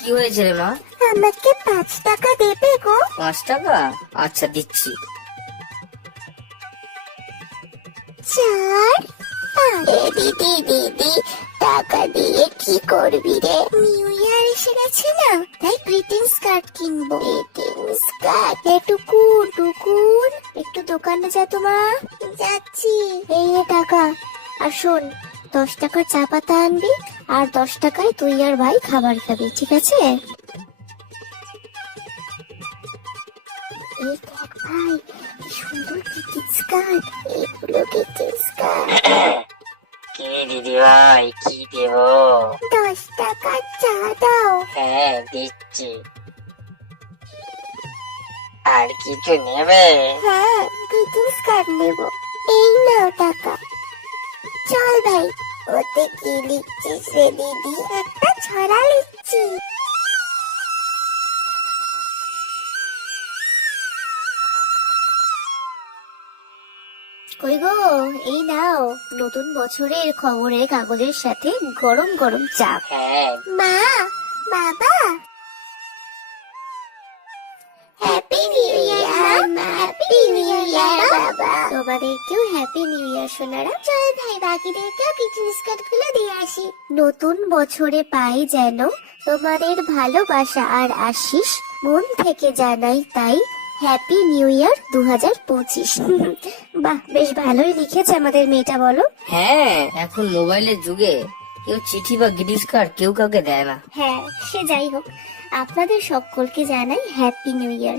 কি হয়েছে রে মা? আমাকে 5 টাকা দেবে গো? 5 টাকা? আচ্ছা দিচ্ছি। 4। আরে দিদি দিদি, টাকা দিয়ে কি করবি রে? নিউ ইয়ার এসে গেছে না, তাই গ্রিটিংস কার্ড কিনবো। Greetings card? টুকুন টুকুন, একটু দোকানে যা তো মা। যাচ্ছি। এই নে টাকা। আর শোন, 10 টাকার চা পাতা আনবি, আর 10 টাকায় তুই আর ভাই খাবার খাবি, ঠিক আছে? এই দেখ ভাই, কি সুন্দর গ্রিটিংস কার্ড। এগুলো গ্রিটিংস কার্ড। কি দিদি ভাই, কি দেব? 10 টাকার চা দাও। হ্যাঁ দিচ্ছি। আর কিছু নেবে? হ্যাঁ, গ্রিটিংস কার্ড নেব। এই নাও টাকা। চল ভাই। ওতে কি লিখছিস রে দিদি? একটা ছড়া লিখছি। কই গো, এই নাও নতুন বছরের খবরের কাগজের সাথে গরম গরম চা। হ্যাঁ। মা, বাবা, হ্যাপি নিউ ইয়ার মা। হ্যাপি নিউ ইয়ার বাবা। তোমাদেরকেও হ্যাপি নিউ ইয়ার সোনারা। চল ভাই, বাকিদেরকেও গ্রিটিংস কার্ড গুলো দিয়ে আসি। নতুন বছরে পাই যেন তোমাদের ভালোবাসা আর আশিস, মন থেকে জানাই তাই হ্যাপি নিউ ইয়ার 2025। বাহ, বেশ ভালোই লিখেছে আমাদের মেয়েটা, বলো? হ্যাঁ, এখন মোবাইলের যুগে কেউ চিঠি বা গ্রিটিংস কার্ড কেউ কাউকে দেয় না। হ্যাঁ, সে যাই হোক, আপনাদের সকলকে জানাই হ্যাপি নিউ ইয়ার।